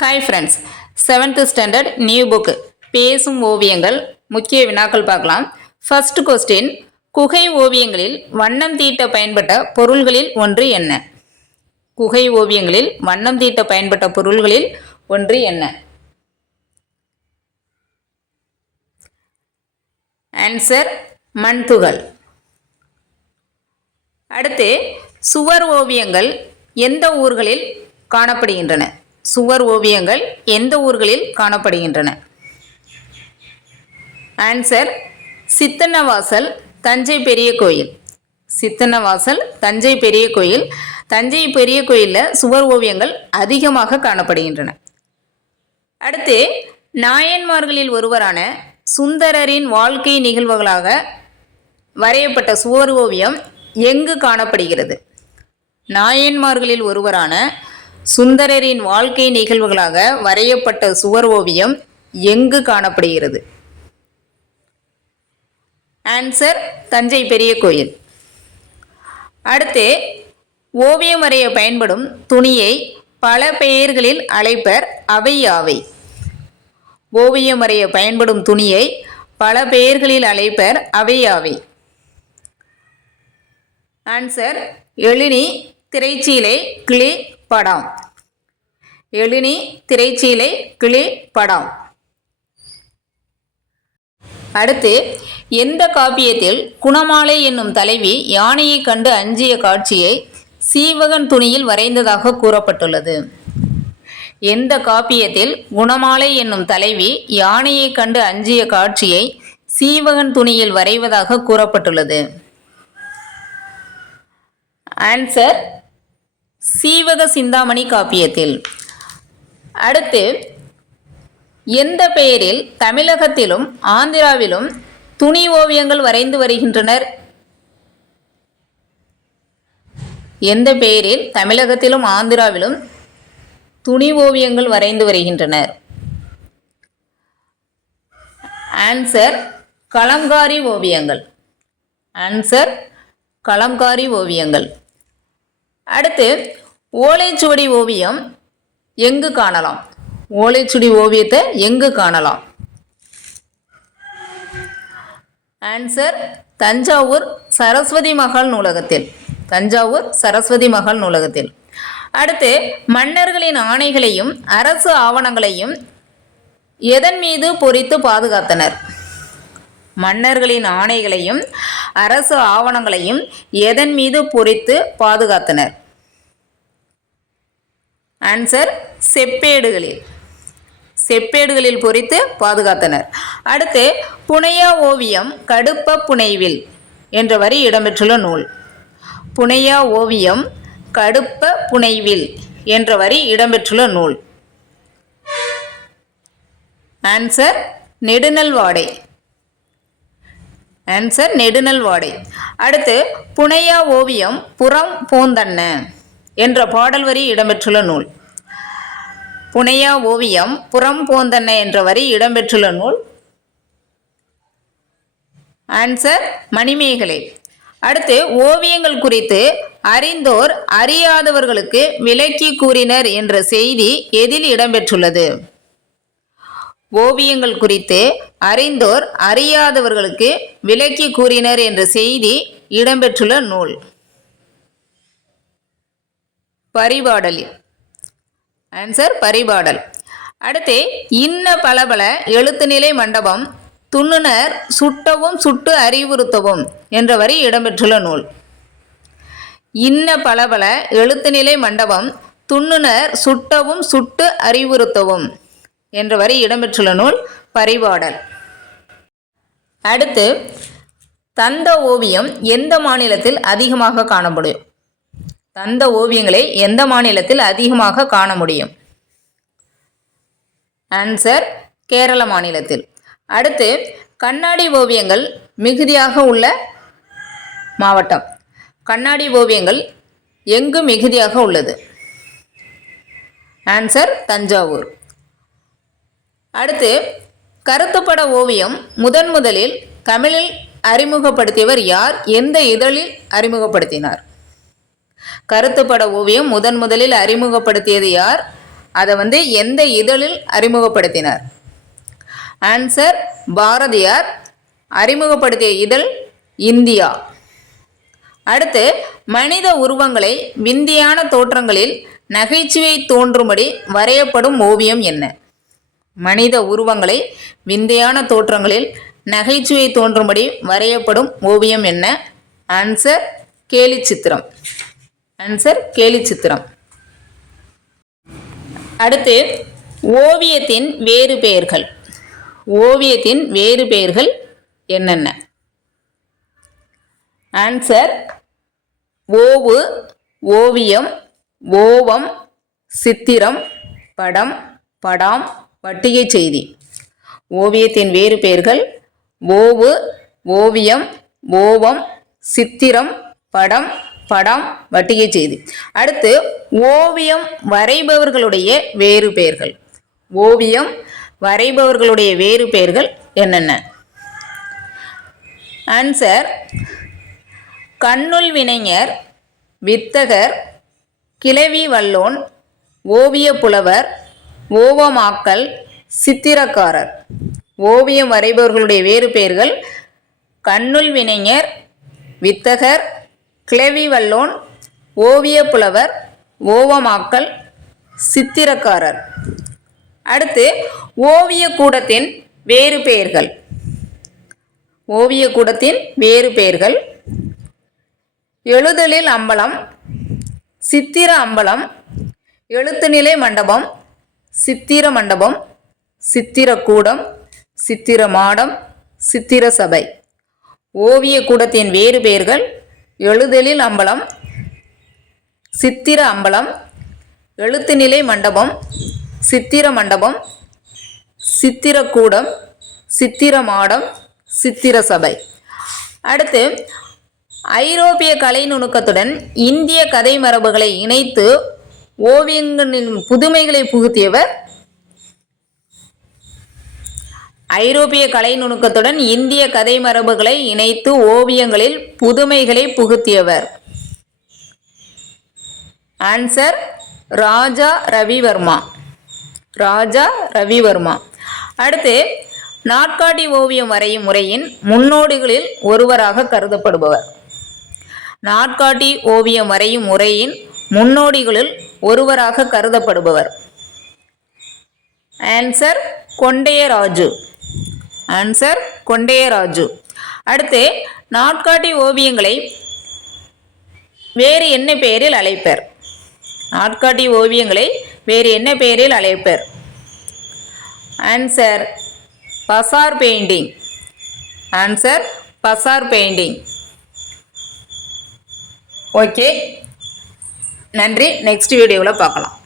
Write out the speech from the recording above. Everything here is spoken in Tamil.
Hi friends seventh standard new book பேசும் ஓவியங்கள் முக்கிய வினாக்கள் பார்க்கலாம். ஃபர்ஸ்ட் கொஸ்டின் குகை ஓவியங்களில் வண்ணம் தீட்ட பயன்பட்ட பொருள்களில் ஒன்று என்ன? குகை ஓவியங்களில் வண்ணம் தீட்ட பயன்பட்ட பொருள்களில் ஒன்று என்ன? ஆன்சர் மண்துகள். அடுத்து சுவர் ஓவியங்கள் எந்த ஊர்களில் காணப்படுகின்றன? சுவர் ஓவியங்கள் எந்த ஊர்களில் காணப்படுகின்றன? ஆன்சர் சித்தன்னவாசல் தஞ்சை பெரிய கோயில். சித்தன்னவாசல் தஞ்சை பெரிய கோயில். தஞ்சை பெரிய கோயிலில் சுவர் ஓவியங்கள் அதிகமாக காணப்படுகின்றன. அடுத்து நாயன்மார்களில் ஒருவரான சுந்தரரின் வாழ்க்கை நிகழ்வுகளாக வரையப்பட்ட சுவர் ஓவியம் எங்கு காணப்படுகிறது? நாயன்மார்களில் ஒருவரான சுந்தரரின் வாழ்க்கை நிகழ்வுகளாக வரையப்பட்ட சுவர் ஓவியம் எங்கு காணப்படுகிறது? ஆன்சர் தஞ்சை பெரிய கோயில். அடுத்து ஓவியம் வரைய பயன்படும் துணியை பல பெயர்களில் அழைப்பர் அவை யாவை ஓவியம் வரைய பயன்படும் துணியை பல பெயர்களில் அழைப்பர் அவை யாவை ஆன்சர் எழினி திரைச்சீலை கிளி படம். எழுனி திரைச்சீலை கிளி படம். அடுத்து எந்த காப்பியத்தில் குணமாலை என்னும் தலைவி யானையை கண்டு அஞ்சிய காட்சியை சீவகன் துணியில் வரைந்ததாக கூறப்பட்டுள்ளது. எந்த காப்பியத்தில் குணமாலை என்னும் தலைவி யானையை கண்டு அஞ்சிய காட்சியை சீவகன் துணியில் வரைவதாக கூறப்பட்டுள்ளது. ஆன்சர் சீவக சிந்தாமணி காப்பியத்தில். அடுத்து எந்த பெயரில் தமிழகத்திலும் ஆந்திராவிலும் துணி ஓவியங்கள் வரைந்து வருகின்றனர்? எந்த பெயரில் தமிழகத்திலும் ஆந்திராவிலும் துணி ஓவியங்கள் வரைந்து வருகின்றனர்? ஆன்சர் கலம்காரி ஓவியங்கள். ஆன்சர் கலம்காரி ஓவியங்கள். அடுத்து ஓலைச்சுவடி ஓவியம் எங்கு காணலாம்? ஓலைச்சுவடி ஓவியத்தை எங்கு காணலாம்? ஆன்சர் தஞ்சாவூர் சரஸ்வதி மகால் நூலகத்தில். தஞ்சாவூர் சரஸ்வதி மகால் நூலகத்தில். அடுத்து மன்னர்களின் ஆணைகளையும் அரசு ஆவணங்களையும் எதன் மீது பொறித்து பாதுகாத்தனர்? மன்னர்களின் ஆணைகளையும் அரசு ஆவணங்களையும் எதன் மீது பொறித்து பாதுகாத்தனர்? ஆன்சர் செப்பேடுகளில். செப்பேடுகளில் பொறித்து பாதுகாத்தனர். அடுத்து புனையா ஓவியம் கடுப்ப புனைவில் என்ற வரி இடம்பெற்றுள்ள நூல். புனையா ஓவியம் கடுப்ப புனைவில் என்ற வரி இடம்பெற்றுள்ள நூல். ஆன்சர் நெடுநல்வாடை. ஆன்சர் நெடுநல் வாடை. அடுத்து புனையா ஓவியம் புறம் போந்தன்ன என்ற பாடல் வரி இடம்பெற்றுள்ள நூல். புனையா ஓவியம் புறம் போந்தன்ன என்ற வரி இடம்பெற்றுள்ள நூல். ஆன்சர் மணிமேகலை. அடுத்து ஓவியங்கள் குறித்து அறிந்தோர் அறியாதவர்களுக்கு விளக்கி கூறினர் என்ற செய்தி எதில் இடம்பெற்றுள்ளது? ஓவியங்கள் குறித்து அறிந்தோர் அறியாதவர்களுக்கு விளக்கி கூறினர் என்ற செய்தி இடம்பெற்றுள்ள நூல். பரிபாடலில். ஆன்சர் பரிபாடல். அடுத்து இன்ன பலபல எழுத்துநிலை மண்டபம் துண்ணுனர் சுட்டவும் சுட்டு அறிவுறுத்தவும் என்ற வரி இடம்பெற்றுள்ள நூல். இன்ன பலபல எழுத்துநிலை மண்டபம் துண்ணுனர் சுட்டவும் சுட்டு அறிவுறுத்தவும் என்ற வரி இடம்பெற்றுள்ள நூல் பரிபாடல். அடுத்து தந்த ஓவியம் எந்த மாநிலத்தில் அதிகமாக காண முடியும்? தந்த ஓவியங்களை எந்த மாநிலத்தில் அதிகமாக காண முடியும்? ஆன்சர் கேரள மாநிலத்தில். அடுத்து கண்ணாடி ஓவியங்கள் மிகுதியாக உள்ள மாவட்டம். கண்ணாடி ஓவியங்கள் எங்கு மிகுதியாக உள்ளது? ஆன்சர் தஞ்சாவூர். அடுத்து கருத்துப்பட ஓவியம் முதன் முதலில் தமிழில் அறிமுகப்படுத்தியவர் யார்? எந்த இதழில் அறிமுகப்படுத்தினார்? கருத்துப்பட ஓவியம் முதன் முதலில் அறிமுகப்படுத்தியது யார்? அதை வந்து எந்த இதழில் அறிமுகப்படுத்தினார்? ஆன்சர் பாரதியார். அறிமுகப்படுத்திய இதழ் இந்தியா. அடுத்து மனித உருவங்களை விந்தியான தோற்றங்களில் நகைச்சுவை தோன்றும்படி வரையப்படும் ஓவியம் என்ன? மனித உருவங்களை விந்தையான தோற்றங்களில் நகைச்சுவை தோன்றும்படி வரையப்படும் ஓவியம் என்ன? ஆன்சர் கேலி சித்திரம் ஆன்சர் கேலி சித்திரம் அடுத்து ஓவியத்தின் வேறு பெயர்கள். ஓவியத்தின் வேறு பெயர்கள் என்னென்ன? ஆன்சர் ஓவு ஓவியம் ஓவம் சித்திரம் படம் படாம் பட்டிகை செய்தி. ஓவியத்தின் வேறு பெயர்கள் ஓவு ஓவியம் ஓவம் சித்திரம் படம் படம் வட்டிகை செய்தி. அடுத்து ஓவியம் வரைபவர்களுடைய வேறு பெயர்கள். ஓவியம் வரைபவர்களுடைய வேறு பெயர்கள் என்னென்ன? ஆன்சர் கண்ணுள் வினைஞர் வித்தகர் கிளவி வல்லோன் ஓவிய புலவர் ஓவமாக்கல் சித்திரக்காரர். ஓவியம் வரைபவர்களுடைய வேறு பெயர்கள் கண்ணுள் வினைஞர் வித்தகர் கிளவி வல்லோன் ஓவிய புலவர் ஓவமாக்கல் சித்திரக்காரர். அடுத்து ஓவிய கூடத்தின் வேறு பெயர்கள். ஓவிய கூடத்தின் வேறு பெயர்கள். எழுதலில் அம்பலம் சித்திர அம்பலம் எழுத்துநிலை மண்டபம் சித்திர மண்டபம் சித்திரக்கூடம் சித்திர மாடம் சித்திர சபை. ஓவிய கூடத்தின் வேறு பெயர்கள் எழுதலில் அம்பலம் சித்திர அம்பலம் எழுத்துநிலை மண்டபம் சித்திர மண்டபம் சித்திரக்கூடம் சித்திர மாடம் சித்திர சபை. அடுத்து ஐரோப்பிய கலை நுணுக்கத்துடன் இந்திய கதை மரபுகளை இணைத்து ஓவியங்களின் புதுமைகளை புகுத்தியவர் ஐரோப்பிய கலை நுணுக்கத்துடன் இந்திய கதை மரபுகளை இணைத்து ஓவியங்களில் புதுமைகளை புகுத்தியவர். ஆன்சர் ராஜா ரவிவர்மா. ராஜா ரவிவர்மா. அடுத்து நாட்காட்டி ஓவியம் வரையும் முறையின் முன்னோடிகளில் ஒருவராக கருதப்படுபவர். நாட்காட்டி ஓவியம் வரையும் முறையின் முன்னோடிகளில் ஒருவராக கருதப்படுபவர். ஆன்சர் கொண்டையராஜு. ஆன்சர் கொண்டையராஜு. அடுத்து நாட்காட்டி ஓவியங்களை வேறு என்ன பெயரில் அழைப்பர்? நாட்காட்டி ஓவியங்களை வேறு என்ன பெயரில் அழைப்பர்? Answer bazaar painting answer bazaar painting okay நன்றி. நெக்ஸ்ட் வீடியோவில் பார்க்கலாம்.